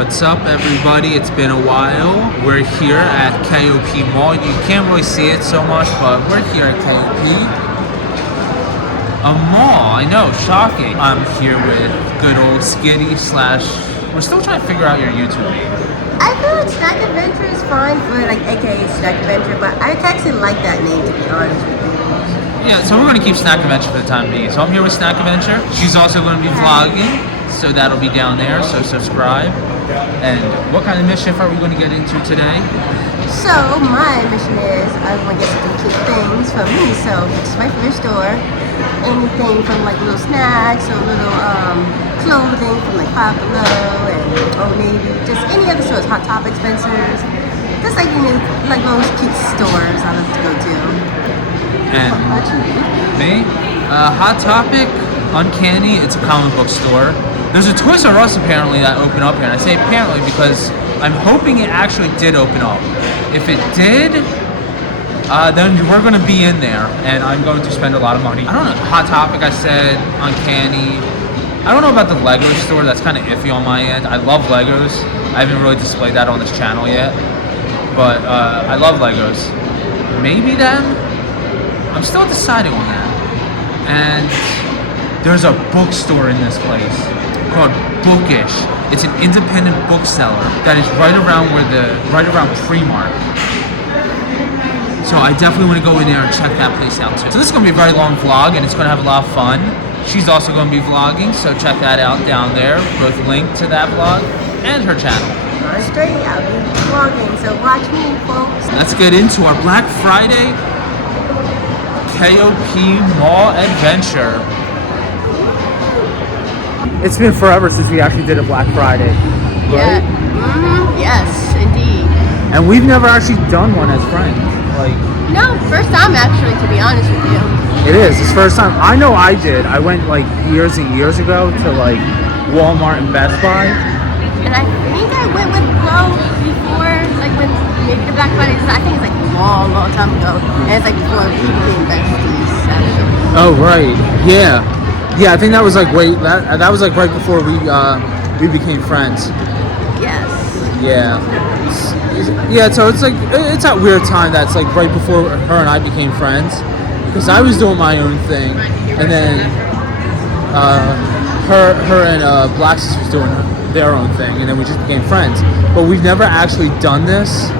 What's up, everybody? It's been a while. We're here at KOP Mall. You can't really see it so much, but we're here at KOP. A mall, I know, shocking. I'm here with good old Skitty / we're still trying to figure out your YouTube name. I feel like Snack Adventure is fine for like aka Snack Adventure, but I actually like that name, to be honest with you. Yeah, so we're going to keep Snack Adventure for the time being. So I'm here with Snack Adventure. She's also going to be vlogging, so that'll be down there, so subscribe. And what kind of mischief are we going to get into today? So my mission is I want to get some cute things from me. So it's my first store. Anything from like little snacks or little clothing from like Five Below and Old Navy, just any other stores, Hot Topic, Spencer's, just like like those cute stores I love to go to. And me, Hot Topic, Uncanny. It's a comic book store. There's a Toys R Us apparently that opened up here, and I say apparently because I'm hoping it actually did open up. If it did, then we're going to be in there, and I'm going to spend a lot of money. I don't know, Hot Topic, I said, Uncanny. I don't know about the Lego store. That's kind of iffy on my end. I love Legos. I haven't really displayed that on this channel yet, but I love Legos. Maybe them? I'm still deciding on that. And there's a bookstore in this place called Bookish. It's an independent bookseller that is right around Primark. So I definitely want to go in there and check that place out too. So this is going to be a very long vlog, and it's going to have a lot of fun. She's also going to be vlogging, so check that out down there. Both linked to that vlog and her channel. Straight, I'll be vlogging, so watch me, folks. Let's get into our Black Friday KOP Mall adventure. It's been forever since we actually did a Black Friday. Right? Yeah. Yes, indeed. And we've never actually done one as friends. No, first time actually, to be honest with you. It is. It's first time. I know I did. I went like years and years ago to like Walmart and Best Buy. And I think I went with Flo before, like when maybe the Black Friday. I think it's like a long, long time ago. And it's like before we became besties. Actually. Oh right. Yeah. Yeah, I think that was like that was like right before we became friends. Yes. Yeah. Yeah, so it's like it's that weird time that's like right before her and I became friends, because I was doing my own thing, and then her and Black Sis was doing their own thing, and then we just became friends. But we've never actually done this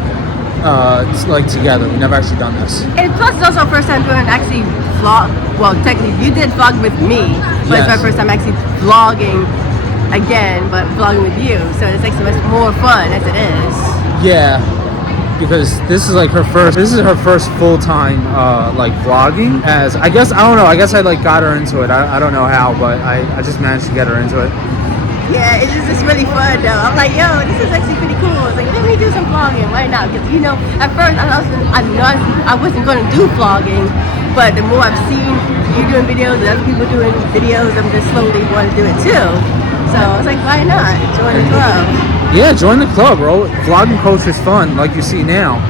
like together. We've never actually done this. And plus, it's also our first time doing actually vlog. Well, technically, you did vlog with me, but It's my first time actually vlogging again, but vlogging with you. So it's like so much more fun as it is. Yeah, because this is her first full-time like vlogging. As I guess I don't know. I guess I like got her into it. I don't know how, but I just managed to get her into it. Yeah, it's just really fun though. I'm like, yo, this is actually pretty cool. It's like, let me do some vlogging. Why not? Because at first I wasn't going to do vlogging, but the more I've seen you doing videos and other people doing videos, I'm just slowly want to do it too. So I was like, why not? Join the club. Yeah, join the club, bro. Vlogging culture is fun, like you see now.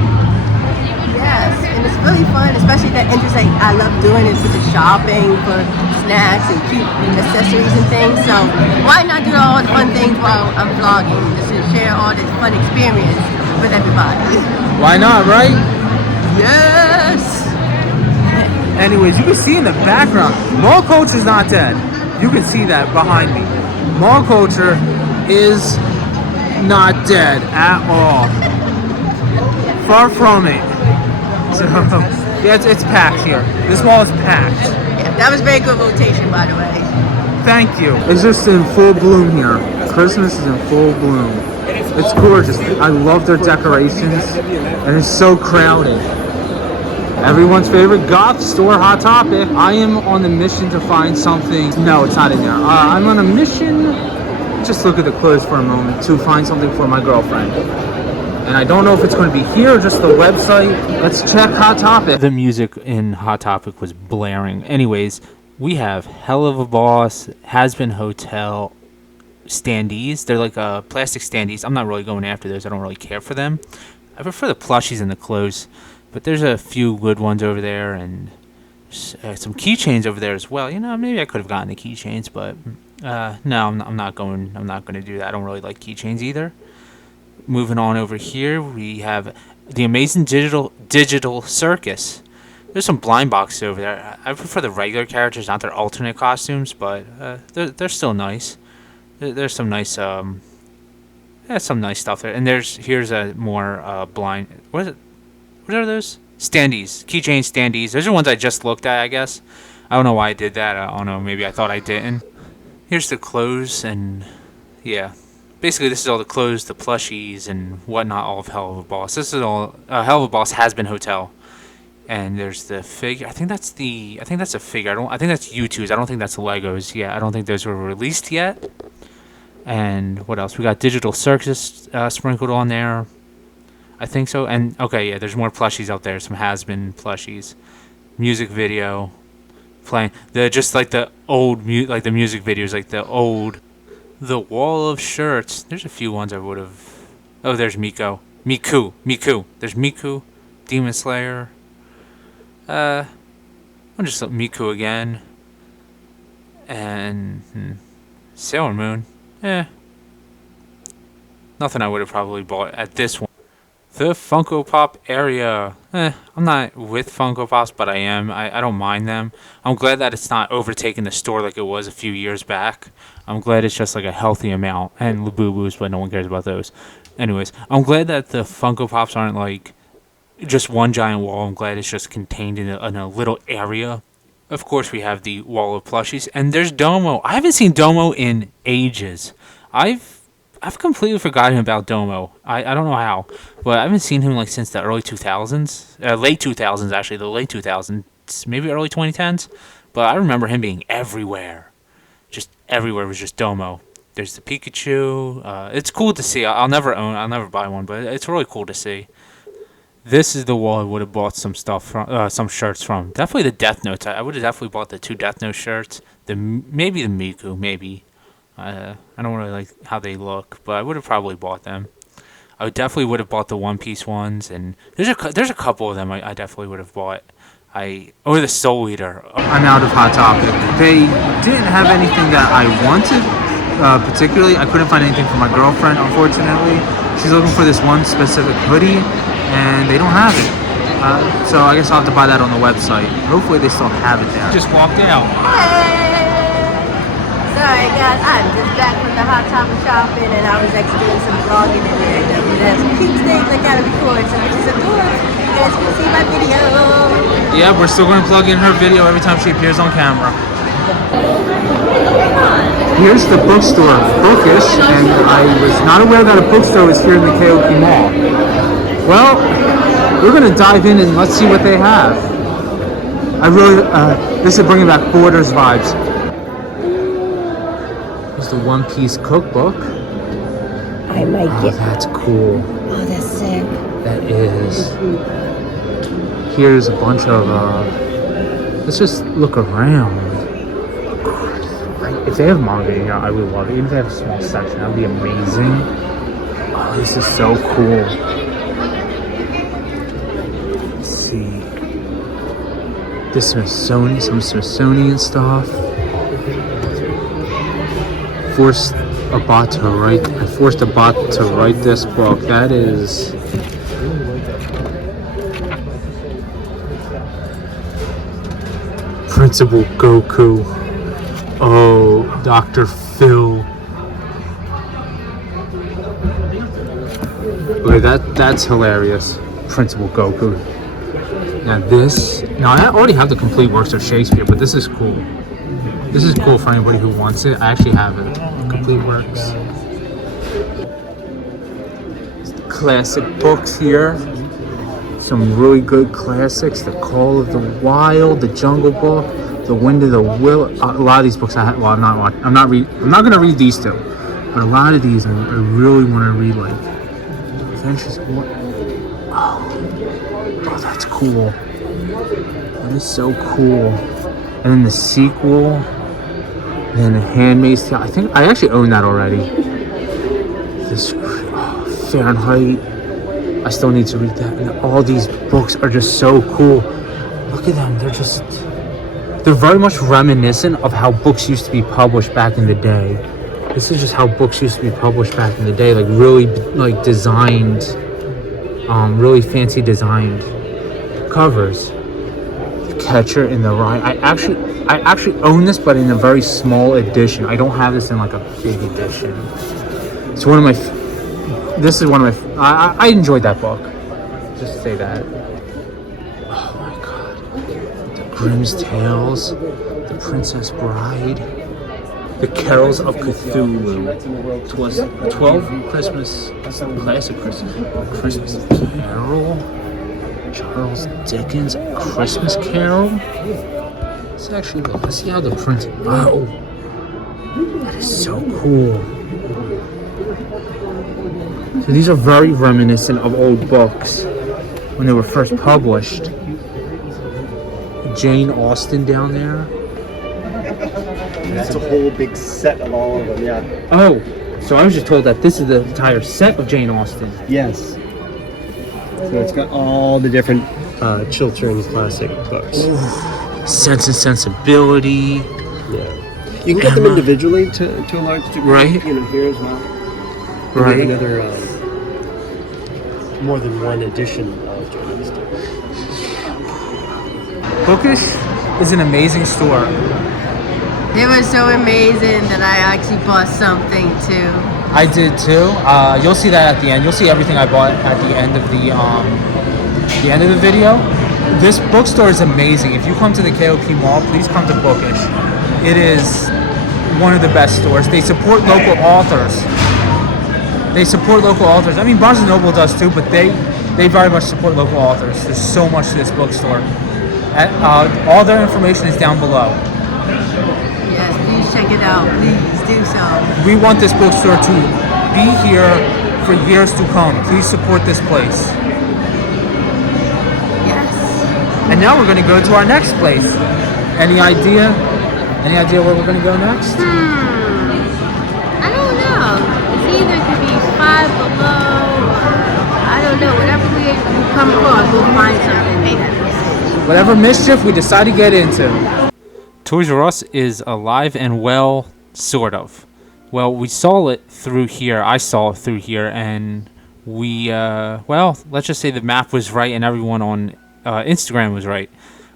Yes, and it's really fun, especially that interest I love doing is with the shopping for snacks and cute accessories and things. So why not do all the fun things while I'm vlogging, just to share all this fun experience with everybody? Why not, right? Yes. Anyways, you can see in the background, mall culture is not dead. You can see that behind me. Mall culture is not dead at all. Far from it. So, yeah, it's packed here. This mall is packed. Yeah, that was very good rotation, by the way. Thank you. It's just in full bloom here. Christmas is in full bloom. It's gorgeous. I love their decorations, and it's so crowded. Everyone's favorite goth store, Hot Topic. I am on the mission to find something. No, it's not in there. I'm on a mission. Just look at the clothes for a moment to find something for my girlfriend. And I don't know if it's going to be here or just the website. Let's check Hot Topic. The music in Hot Topic was blaring. Anyways, we have Hell of a Boss, Has Been Hotel standees. They're like plastic standees. I'm not really going after those. I don't really care for them. I prefer the plushies and the clothes. But there's a few good ones over there, and some keychains over there as well. You know, maybe I could have gotten the keychains, but No, I'm not going. I'm not going to do that. I don't really like keychains either. Moving on over here, we have the amazing digital circus. There's some blind boxes over there. I prefer the regular characters, not their alternate costumes, but they're still nice. There's some nice some nice stuff there. And here's a more blind. What is it? What are those? Standees, keychain standees. Those are ones I just looked at, I guess. I don't know why I did that. I don't know. Maybe I thought I didn't. Here's the clothes, and yeah. Basically, this is all the clothes, the plushies, and whatnot, all of Hell of a Boss. This is all Hell of a Boss Has Been Hotel. And there's the figure. I think that's a figure. I think that's U2's. I don't think that's Legos. Yeah, I don't think those were released yet. And what else? We got Digital Circus sprinkled on there. I think so. And okay, yeah, there's more plushies out there. Some Has-Been plushies. Music video playing. Just like the old like the music videos, like the wall of shirts. There's a few ones I would have. Oh, there's Miku. There's Miku, Demon Slayer. I'm just Miku again. And Sailor Moon. Nothing I would have probably bought at this one. The Funko Pop area. I'm not with Funko Pops, but I am. I don't mind them. I'm glad that it's not overtaking the store like it was a few years back. I'm glad it's just like a healthy amount. And Labubu's, but no one cares about those. Anyways, I'm glad that the Funko Pops aren't like just one giant wall. I'm glad it's just contained in a little area. Of course, we have the wall of plushies. And there's Domo. I haven't seen Domo in ages. I've completely forgotten about Domo. I don't know how, but I haven't seen him like since the early 2000s, late 2000s actually, the late 2000s, maybe early 2010s. But I remember him being everywhere, just everywhere was just Domo. There's the Pikachu. It's cool to see. I'll never buy one, but it's really cool to see. This is the wall I would have bought some stuff from, some shirts from. Definitely the Death Notes. I would have definitely bought the 2 Death Note shirts. Maybe the Miku, maybe. I don't really like how they look, but I would have probably bought them. I definitely would have bought the One Piece ones, and there's a couple of them I definitely would have bought. Or the Soul Eater. I'm out of Hot Topic. They didn't have anything that I wanted, particularly. I couldn't find anything for my girlfriend, unfortunately. She's looking for this one specific hoodie, and they don't have it. So I guess I'll have to buy that on the website. Hopefully they still have it there. Just walked out. Sorry guys, I'm just back from the Hot Topic shopping and I was actually doing some vlogging in there. We have some cute things I gotta record, so which is adorable. You guys can see my video. Yeah, we're still gonna plug in her video every time she appears on camera. Here's the bookstore, Bookish, and I was not aware that a bookstore was here in the King of Prussia Mall. Well, we're gonna dive in and let's see what they have. This is bringing back Borders vibes. The One Piece cookbook. I like it. That's cool. Oh, that's sick. That is. Here's a bunch of. Let's just look around. If they have manga here, I would love it. Even if they have a small section, that would be amazing. Oh, this is so cool. Let's see. Some Smithsonian stuff. I forced a bot to write this book. That is Principal Goku. Oh, Dr. Phil. Okay, that's hilarious. Principal Goku. Now I already have the complete works of Shakespeare, but this is cool. This is cool for anybody who wants it. I actually have it. Complete works. Classic books here. Some really good classics. The Call of the Wild, The Jungle Book, The Wind of the Will. A lot of these books I'm not gonna read these two, but a lot of these I really want to read. Like Adventures. Oh, that's cool. That is so cool. And then the sequel. And The Handmaid's Tale. I think I actually own that already. This Fahrenheit. I still need to read that. And all these books are just so cool. Look at them. They're just they're very much reminiscent of how books used to be published back in the day. This is just how books used to be published back in the day, like really like designed, really fancy designed covers. The Catcher in the Rye. I actually own this, but in a very small edition. I don't have this in like a big edition. It's one of my. This is one of my. I enjoyed that book. Just to say that. Oh my god. The Grimm's Tales, The Princess Bride, The Carols of Cthulhu. 12 Christmas, classic Christmas Carol. Charles Dickens, Christmas Carol. Let's actually look. Let's see how the print. Oh, that is so cool. So these are very reminiscent of old books when they were first published. Jane Austen down there. That's a whole big set of all of them, yeah. Oh, so I was just told that this is the entire set of Jane Austen. Yes. So it's got all the different children's classic books. Ooh, Sense and Sensibility. Yeah. You can get them individually to a large degree. Right. You know, here as well. Right. Another more than one edition of Jane Austen. Bookish is an amazing store. They were so amazing that I actually bought something too. I did too. You'll see that at the end. You'll see everything I bought at the end of the end of the video. This bookstore is amazing. If you come to the KOP Mall, please come to Bookish. It is one of the best stores. They support local authors. I mean, Barnes & Noble does too, but they very much support local authors. There's so much to this bookstore. All their information is down below. Yes, please check it out. Please do so. We want this bookstore to be here for years to come. Please support this place. Yes. And now we're going to go to our next place. Any idea? Any idea where we're going to go next? I don't know. It's either could be Five Below or I don't know. Whatever we come across, we'll find something. Whatever mischief we decide to get into. Toys R Us is alive and well, sort of. Well, we saw it through here. I saw it through here, and we, well, let's just say the map was right and everyone on Instagram was right.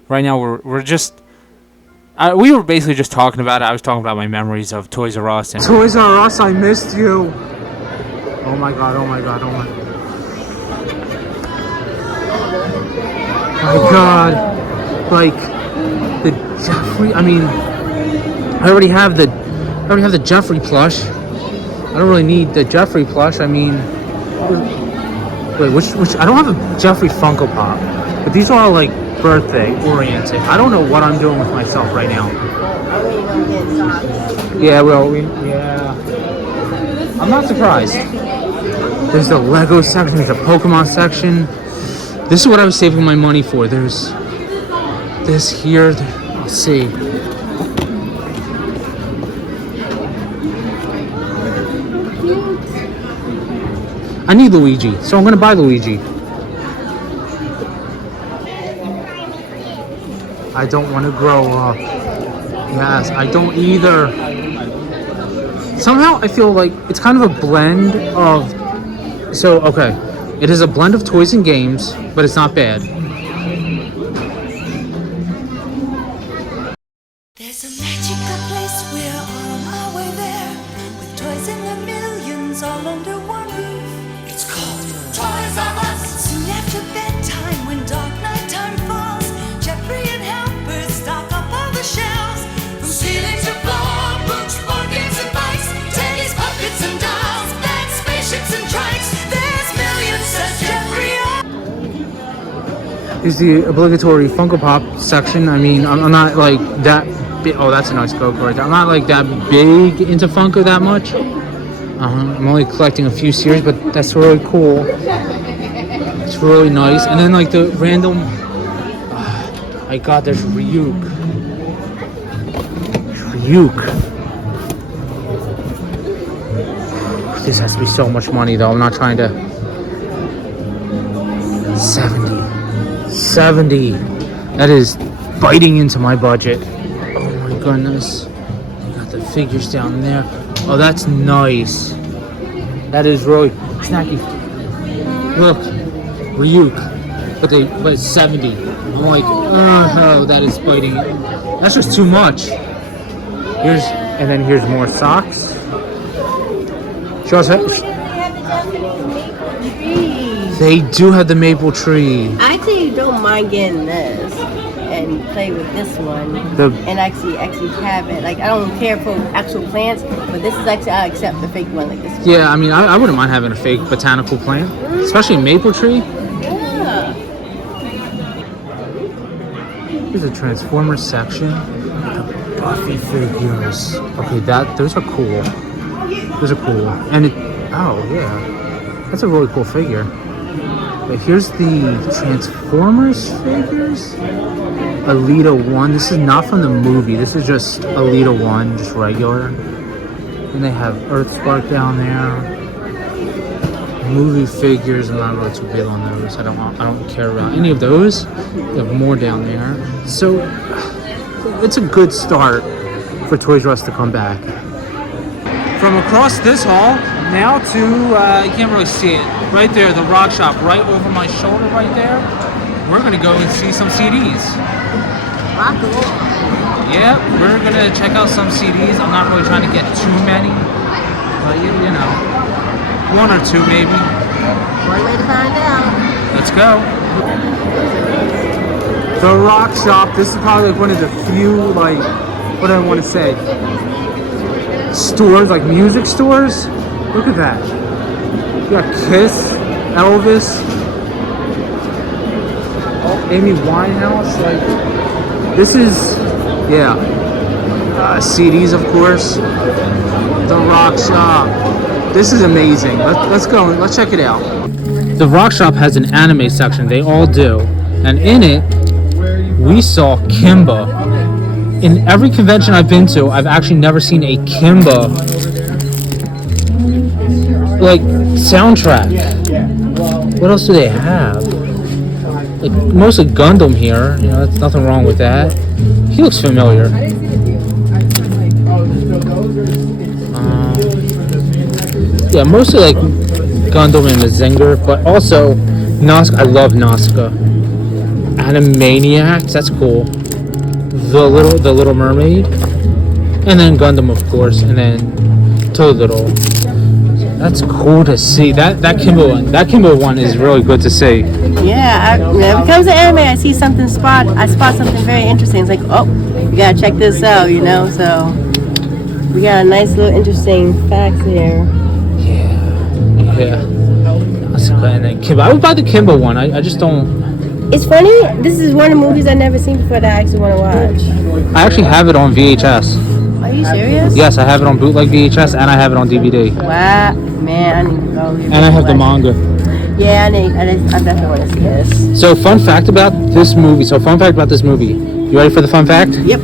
Right now, we're just, we were basically just talking about it. I was talking about my memories of Toys R Us. And Toys R Us, I missed you. Oh my god, oh my god, oh my god. My god. Like, the Jeffrey, I mean, I already have the Jeffrey plush. I don't really need the Jeffrey plush. I mean, wait, which I don't have a Jeffrey Funko Pop, but these are all like birthday oriented. I don't know what I'm doing with myself right now. Yeah, well, yeah. I'm not surprised. There's the Lego section. There's a Pokemon section. This is what I was saving my money for. There's this here. Let's see. I need Luigi, so I'm gonna buy Luigi. I don't want to grow up. Yes, I don't either. Somehow I feel like it's kind of a blend of... So, okay. It is a blend of toys and games, but it's not bad. There's a magical place, we're on our way there, with toys in the millions all under one roof. It's called Toys R Us. Soon after bedtime, when dark nighttime falls, Jeffrey and helpers stock up all the shelves. From ceiling to floor, books, board games and bikes, teddies, puppets and dolls, bags, spaceships and trikes. There's millions, says Jeffrey. Is the obligatory Funko Pop section. I mean, I'm not like that big. Oh, that's a nice Coke right there. I'm not like that big into Funko that much. I'm only collecting a few series, but that's really cool. It's really nice. And then like the random. My God, there's Ryuk. This has to be so much money, though. I'm not trying to. 70. That is biting into my budget. Oh my goodness. Got the figures down there. Oh, that's nice. That is really snacky. Look, Ryuk. But it's 70. I'm like, oh, that is biting. That's just too much. And then here's more socks. Show us. They do have the maple tree. I actually don't mind getting this and play with this one and actually have it. Like, I don't care for actual plants, but this is actually, I accept the fake one like this one. Yeah, I mean, I wouldn't mind having a fake botanical plant, especially a maple tree. Yeah. Here's a Transformers section. The Buffy figures. Okay, those are cool. Those are cool. And oh yeah, that's a really cool figure. But here's the Transformers figures. Alita 1. This is not from the movie. This is just Alita 1, just regular. And they have Earthspark down there. Movie figures, I'm not really too big on those. I don't care about any of those. They have more down there. So it's a good start for Toys R Us to come back. From across this hall, now to, you can't really see it, right there, the rock shop, right over my shoulder right there. We're gonna go and see some CDs. Rock on. Yeah, we're gonna check out some CDs. I'm not really trying to get too many, but you know, one or two maybe. One way to find out. Let's go. The rock shop, this is probably like one of the few, like, what do I want to say? Stores, like music stores. Look at that. You got Kiss, Elvis, Amy Winehouse. Like, this is, yeah. CDs, of course. The Rock Shop. This is amazing. Let's go. Let's check it out. The Rock Shop has an anime section. They all do. And in it, we saw Kimba. In every convention I've been to, I've actually never seen a Kimba like soundtrack. What else do they have? Like mostly Gundam here. You know, that's nothing wrong with that. He looks familiar. Yeah, mostly like Gundam and Mazinger, but also Nazca. I love Nazca. Animaniacs, that's cool. The Little Mermaid, and then Gundam, of course, and then Totoro. That's cool to see. That Kimbo one is really good to see. Yeah, when it comes to anime, I spot something very interesting. It's like, oh, you gotta check this out, you know. So we got a nice little interesting facts here. Yeah. And then Kimbo. I would buy the Kimbo one. I just don't. It's funny, this is one of the movies I've never seen before that I actually want to watch. I actually have it on VHS. Are you serious? Yes, I have it on bootleg VHS and I have it on DVD. Wow, man, I need to go. And I have the manga. Yeah, I definitely want to see this. So, fun fact about this movie. You ready for the fun fact? Yep.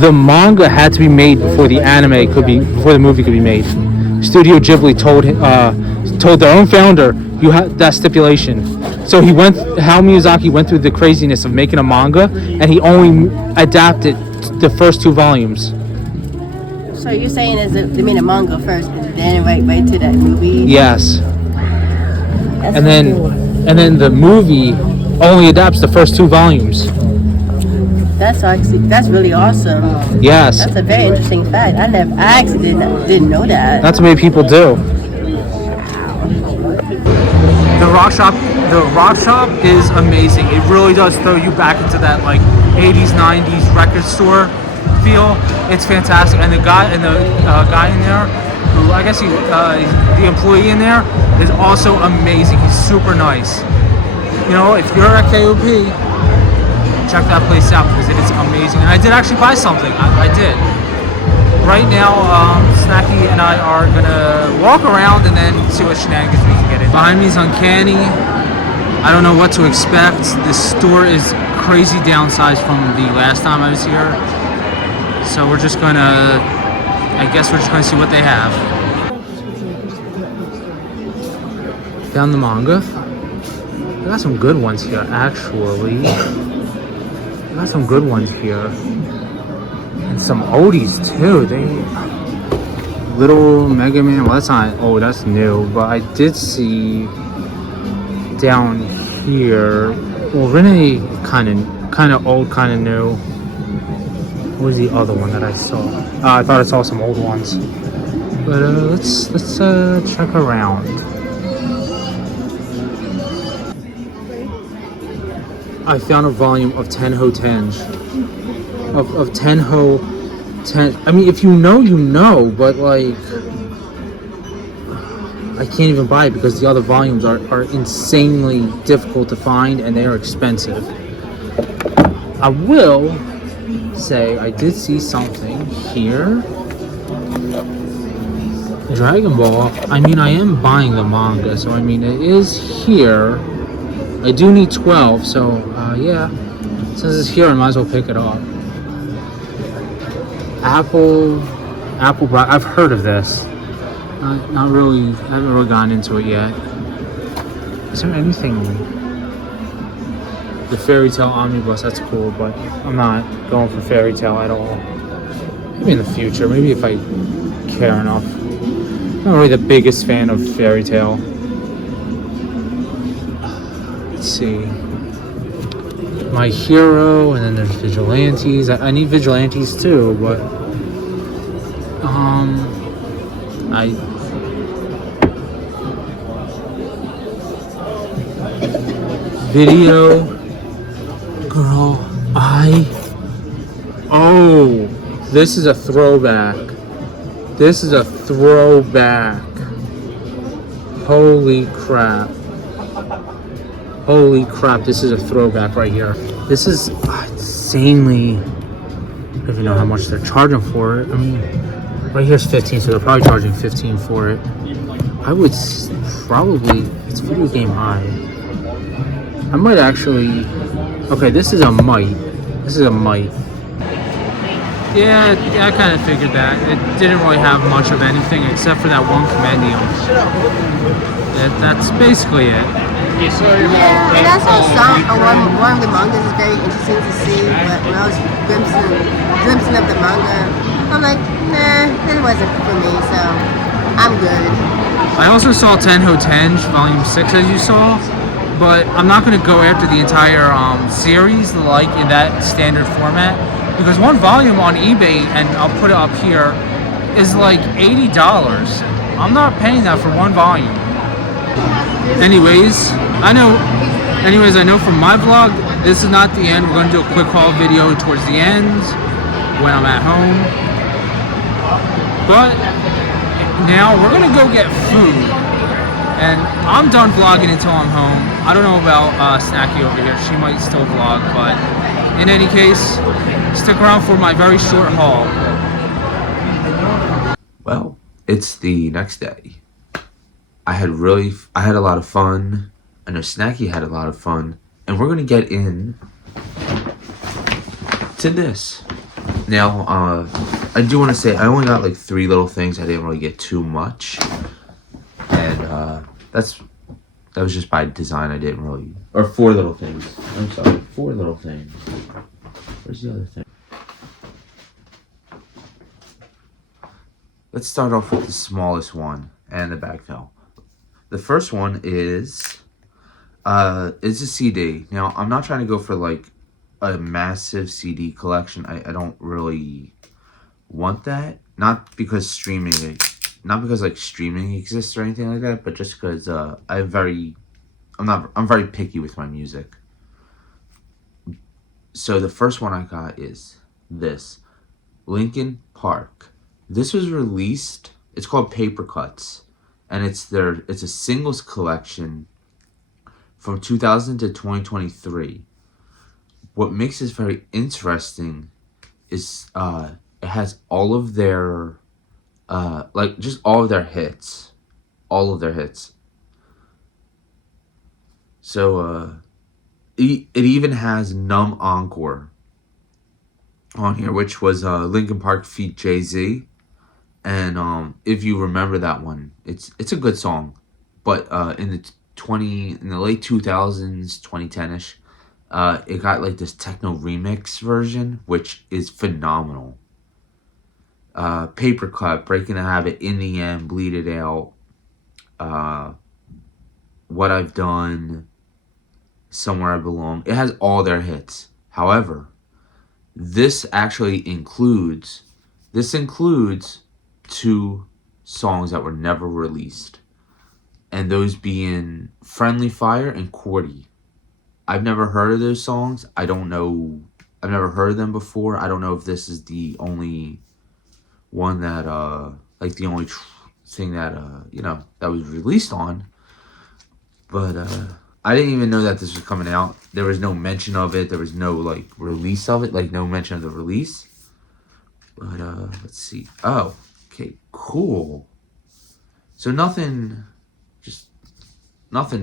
The manga had to be made before the movie could be made. Studio Ghibli told their own founder, you have that stipulation. So Hayao Miyazaki went through the craziness of making a manga, and he only adapted the first 2 volumes. So you're saying they made a manga first, and then right to that movie? Yes. That's And then the movie only adapts the first 2 volumes. That's really awesome. Yes. That's a very interesting fact. I actually didn't know that. That's what many people do. The Rock Shop is amazing. It really does throw you back into that like 80s, 90s record store feel. It's fantastic. And the guy in there, who I guess the employee in there is also amazing. He's super nice. You know, if you're at KOP, check that place out because it is amazing. And I did actually buy something. I did. Right now, Snacky and I are gonna walk around and then see what shenanigans we can get in. Behind me is Uncanny. I don't know what to expect. This store is crazy downsized from the last time I was here. So I guess we're just gonna see what they have. Down the manga. They got some good ones here, actually. got some good ones here. And some oldies too. Little Mega Man. Well, that's not. Oh, that's new. But I did see down here. Well, Renee kind of old, kind of new. What was the other one that I saw? I thought I saw some old ones. But let's check around. I found a volume of Tenho Tenj. Of Tenho Ten. I mean, if you know, you know. But like, I can't even buy it because the other volumes are insanely difficult to find and they are expensive. I will say I did see something here. Dragon Ball. I mean, I am buying the manga, so I mean, it is here. I do need 12, so yeah. Since it's here, I might as well pick it up. Apple. I've heard of this. Not really. I haven't really gotten into it yet. Is there anything? The Fairy Tail Omnibus, that's cool, but I'm not going for Fairy Tail at all. Maybe in the future, maybe if I care enough. I'm not really the biggest fan of Fairy Tail. Let's see. My Hero, and then there's Vigilantes. I need Vigilantes too, but Video Girl, oh, this is a throwback. This is a throwback. Holy crap. Holy crap, this is a throwback right here. This is insanely, I don't even know how much they're charging for it. I mean, right here's 15, so they're probably charging 15 for it. I would probably, it's Video Game High. I might actually, okay, this is a might. This is a might. Yeah, I kind of figured that. It didn't really have much of anything except for that one compendium. That's basically it. Yeah, and I saw one of the mangas is very interesting to see, but when I was glimpsing up the manga, I'm like, nah, it wasn't for me, so I'm good. I also saw Tenho Tenj, Volume 6, as you saw, but I'm not going to go after the entire series like in that standard format, because one volume on eBay, and I'll put it up here, is like $80. I'm not paying that for one volume. Anyways, I know from my vlog, this is not the end. We're going to do a quick haul video towards the end when I'm at home. But now we're going to go get food. And I'm done vlogging until I'm home. I don't know about Snacky over here. She might still vlog, but in any case, stick around for my very short haul. Well, it's the next day. I had a lot of fun. I know Snacky had a lot of fun. And we're going to get in to this. Now, I do want to say I only got like 3 little things. I didn't really get too much. And that was just by design. I didn't really... Or 4 little things. I'm sorry. 4 little things. Where's the other thing? Let's start off with the smallest one. And the bag fell. The first one is a CD. Now, I'm not trying to go for like a massive CD collection. I don't really want that. Not because streaming exists or anything like that, but just because I'm very picky with my music. So the first one I got is this Linkin Park. This was released. It's called Paper Cuts. And it's a singles collection from 2000 to 2023. What makes this very interesting is it has all of their just all of their hits. All of their hits. So it even has Numb Encore on here, which was Linkin Park feat. Jay-Z. And if you remember that one, it's a good song, but in the late 2000s, 2010ish, It got like this techno remix version, which is phenomenal. Papercut, Breaking the Habit, In the End, Bleed It Out, What I've Done, Somewhere I Belong. It has all their hits. However, this includes 2 songs that were never released. And those being Friendly Fire and Cordy. I've never heard of those songs. I don't know. I've never heard of them before. I don't know if this is the only one that, like the only thing that, that was released on. But, I didn't even know that this was coming out. There was no mention of it. There was no, like, release of it. Like, no mention of the release. But, let's see. Oh, okay, cool. So nothing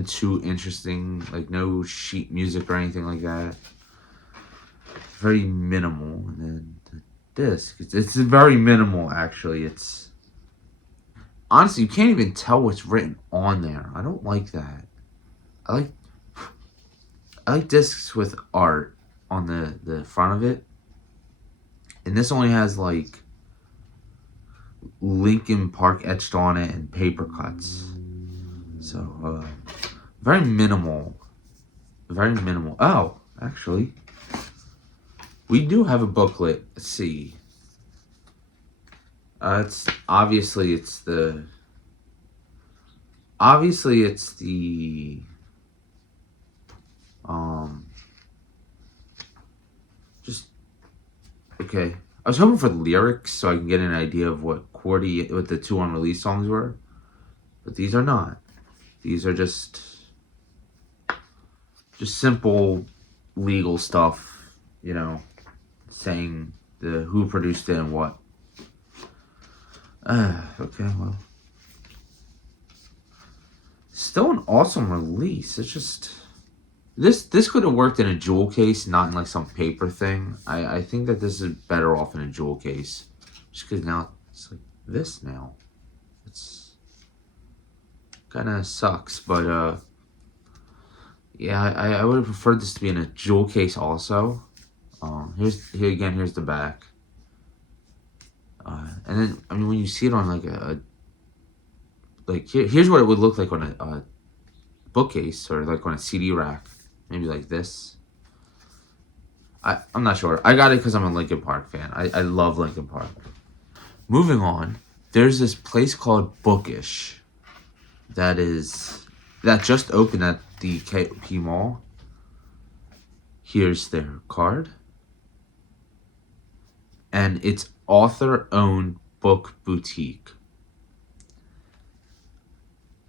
too interesting. Like, no sheet music or anything like that. Very minimal. And then the disc. It's very minimal, actually. It's... Honestly, you can't even tell what's written on there. I don't like that. I like discs with art on the front of it. And this only has, like, Linkin Park etched on it and paper cuts. So, very minimal. Very minimal. Oh, actually, we do have a booklet. Let's see. It's the just okay. I was hoping for lyrics so I can get an idea of what the 2 unreleased songs were, but these are not. These are just simple legal stuff, saying who produced it and what. Okay, well, still an awesome release. It's just this could have worked in a jewel case, not in like some paper thing. I think that this is better off in a jewel case, just because now it's like this now. It's kind of sucks, but yeah, I would have preferred this to be in a jewel case also. Here's the back. And then, I mean, when you see it on here's what it would look like on a bookcase or like on a CD rack. Maybe like this. I'm not sure. I got it because I'm a Linkin Park fan. I love Linkin Park. Moving on, there's this place called Bookish that just opened at the KP Mall. Here's their card. And it's author-owned book boutique.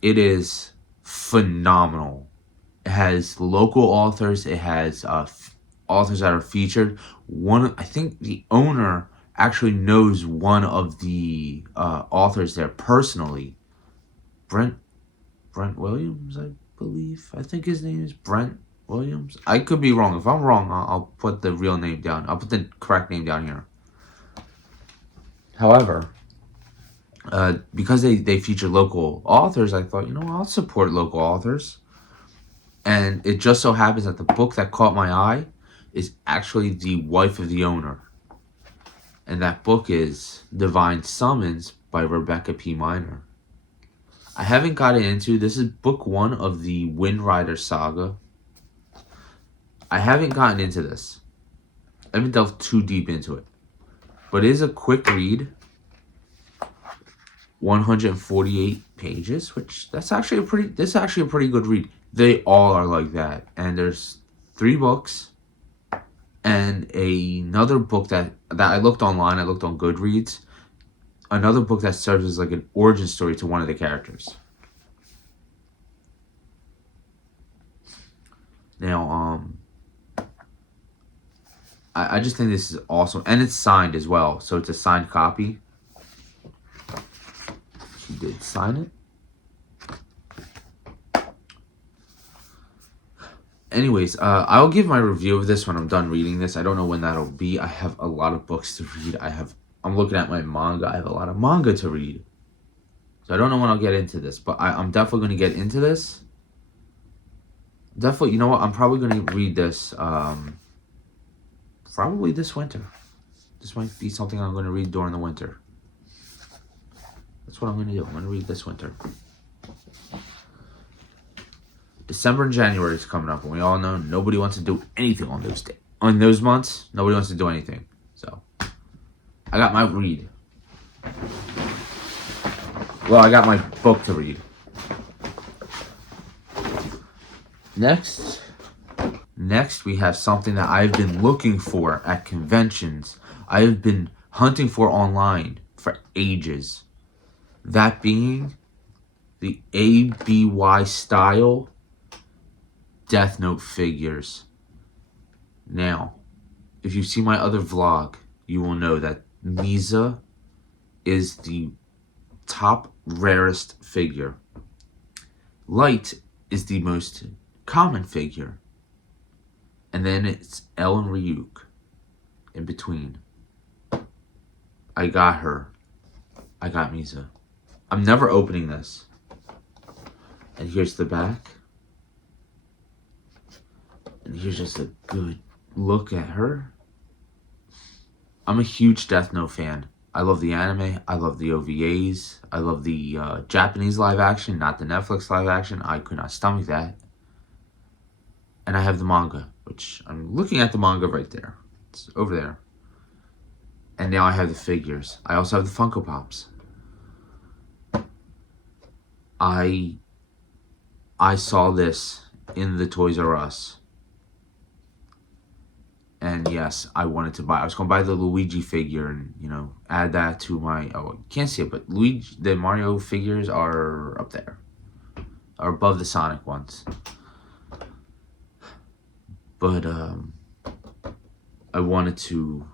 It is phenomenal. It has local authors. It has authors that are featured. I think the owner actually knows one of the authors there personally. Brent Williams, I believe. I think his name is Brent Williams. I could be wrong. If I'm wrong, I'll put the real name down. I'll put the correct name down here. However, because they feature local authors, I thought, I'll support local authors. And it just so happens that the book that caught my eye is actually the wife of the owner. And that book is Divine Summons by Rebecca P. Minor. I haven't gotten into, this is book 1 of the Wind Rider saga. I haven't gotten into this. I haven't delved too deep into it. But it is a quick read. 148 pages, which this is actually a pretty good read. They all are like that. And there's 3 books and another book that I looked online, I looked on Goodreads. Another book that serves as like an origin story to one of the characters. Now, I just think this is awesome. And it's signed as well. So it's a signed copy. She did sign it. Anyways, I'll give my review of this when I'm done reading this. I don't know when that'll be. I have a lot of books to read. I'm looking at my manga. I have a lot of manga to read. So I don't know when I'll get into this. But I'm definitely going to get into this definitely, you know what? I'm probably going to read this probably this winter. This might be something I'm going to read during the winter. That's what I'm going to do. I'm going to read this winter. December and January is coming up, and we all know nobody wants to do anything on those days. On those months, nobody wants to do anything. So, I got my read. Well, I got my book to read. Next, we have something that I've been looking for at conventions. I have been hunting for online for ages. That being the ABY style Death Note figures. Now, if you see my other vlog, you will know that Misa is the top rarest figure. Light is the most common figure. And then it's L and Ryuk in between. I got her. I got Misa. I'm never opening this. And here's the back. And here's just a good look at her. I'm a huge Death Note fan. I love the anime. I love the OVAs. I love the Japanese live action, not the Netflix live action. I could not stomach that. And I have the manga, which I'm looking at the manga right there. It's over there. And now I have the figures. I also have the Funko Pops. I saw this in the Toys R Us. And yes, I wanted to buy. I was going to buy the Luigi figure and, you know, add that to my... Oh, you can't see it, but Luigi, the Mario figures are up there. Are above the Sonic ones. But, I wanted to...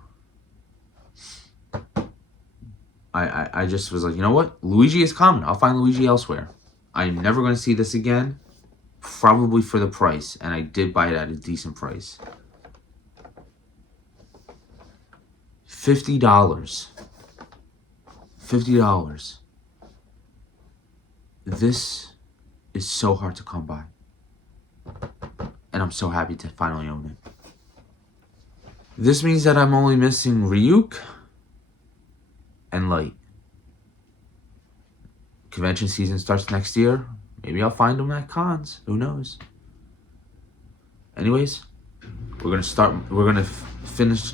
I just was like, you know what? Luigi is common. I'll find Luigi elsewhere. I'm never going to see this again. Probably for the price. And I did buy it at a decent price. $50. $50. This is so hard to come by. And I'm so happy to finally own it. This means that I'm only missing Ryuk and Light. Convention season starts next year. Maybe I'll find them at cons. Who knows? Anyways, we're gonna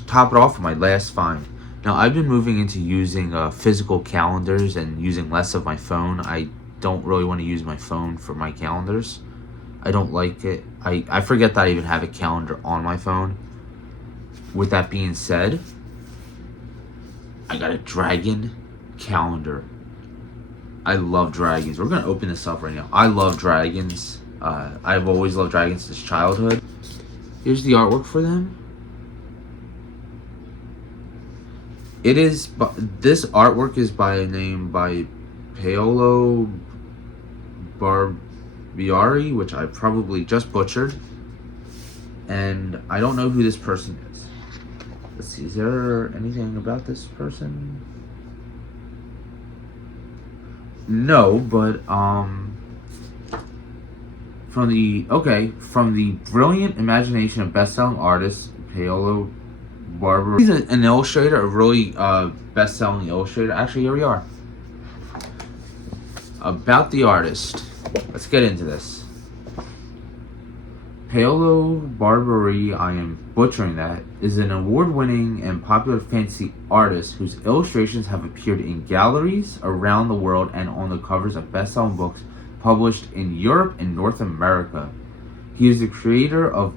top it off with my last find. Now, I've been moving into using physical calendars and using less of my phone. I don't really want to use my phone for my calendars. I don't like it. I forget that I even have a calendar on my phone. With that being said, I got a dragon calendar. I love dragons. We're going to open this up right now. I love dragons. I've always loved dragons since childhood. Here's the artwork for them. This artwork is by Paolo Barbieri, which I probably just butchered. And I don't know who this person is. Let's see, is there anything about this person? No, but from the brilliant imagination of best-selling artist Paolo Barber. He's an illustrator, a really best-selling illustrator. Actually, here we are. About the artist. Let's get into this. Paolo Barbieri, I am butchering that, is an award-winning and popular fantasy artist whose illustrations have appeared in galleries around the world and on the covers of best-selling books published in Europe and North America. He is the creator of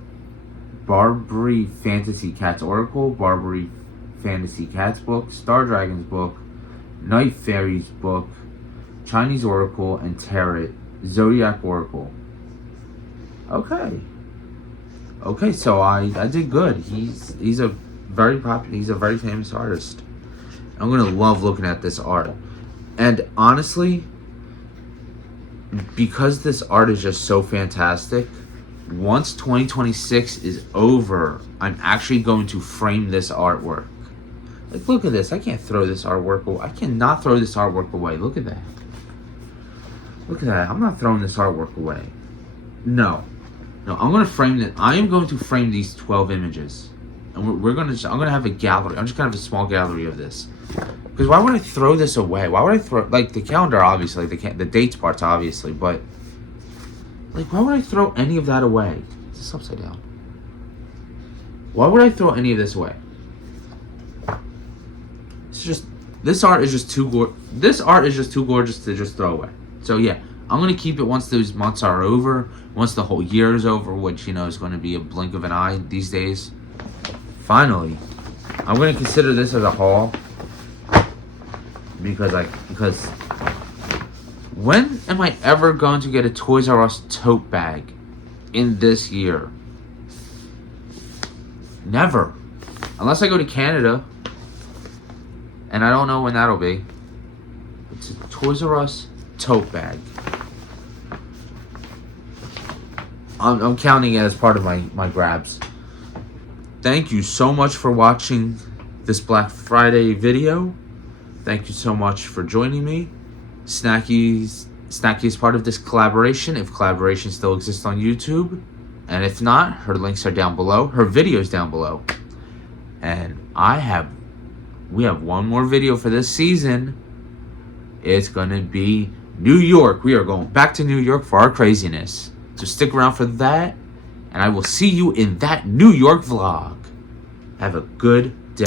Barbary Fantasy Cats Oracle, Barbary Fantasy Cats book, Star Dragons book, Night Fairies book, Chinese Oracle, and Tarot, Zodiac Oracle. Okay, so I did good. He's a very popular, he's a very famous artist. I'm gonna love looking at this art. And honestly, because this art is just so fantastic, once 2026 is over, I'm actually going to frame this artwork. Like, look at this. I can't throw this artwork away. I cannot throw this artwork away. Look at that. Look at that. I'm not throwing this artwork away. No. No, I'm gonna frame it. I am going to frame these 12 images, and we're gonna. I'm gonna have a gallery. I'm just gonna have a small gallery of this. Because why would I throw this away? Why would I throw like the calendar? Obviously, the dates parts obviously, but like why would I throw any of that away? Is this upside down? Why would I throw any of this away? It's just this art is just too gorgeous to just throw away. So yeah, I'm gonna keep it once those months are over, once the whole year is over, which is going to be a blink of an eye these days. Finally, I'm gonna consider this as a haul because when am I ever going to get a Toys R Us tote bag in this year? Never, unless I go to Canada. And I don't know when that'll be. It's a Toys R Us tote bag. I'm counting it as part of my grabs. Thank you so much for watching this Black Friday video. Thank you so much for joining me. Snacky is part of this collaboration, if collaboration still exists on YouTube. And if not, her links are down below. Her video's down below. And we have one more video for this season. It's gonna be New York. We are going back to New York for our craziness. So stick around for that, and I will see you in that New York vlog. Have a good day.